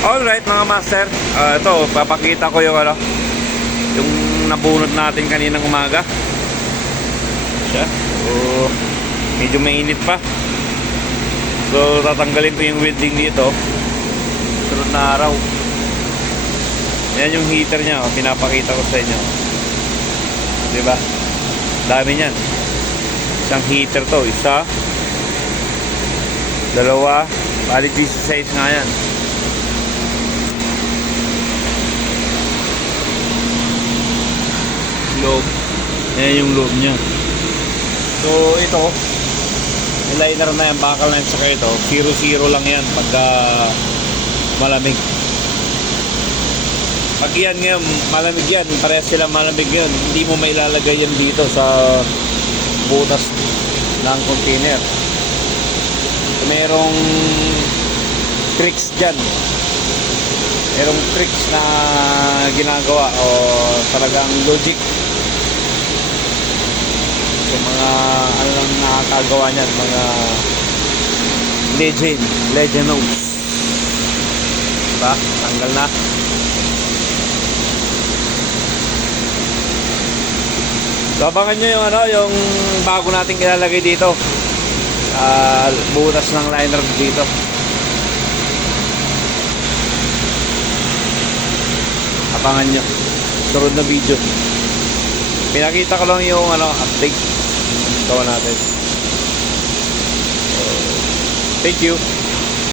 Alright mga master, ito papakita ko yung yung nabunot natin kaninang umaga. Siya. So, medyo mainit pa. So tatanggalin ko yung welding dito sunod na araw. Yan yung heater nya, pinapakita ko sa inyo. Diba? Dami niyan. Isang heater to, isa, dalawa, bali 16 nga yan. Loob. Yan yung loob nya. So ito, yung liner na yan, bakal na yan, saka ito 0-0 lang yan pagka malamig. Pag yan ngayon, malamig yan, parehas sila malamig yun, hindi mo mailalagay yan dito sa butas ng container. Merong tricks dyan, merong tricks na ginagawa o talagang logic. So mga ano lang nakakagawa niyan, mga legend knows. Diba? Tanggal na. So abangan nyo yung yung bago nating ilalagay dito sa butas ng liner dito. Abangan nyo sunod na video. Pinakita ko lang yung update gawa natin. So, thank you.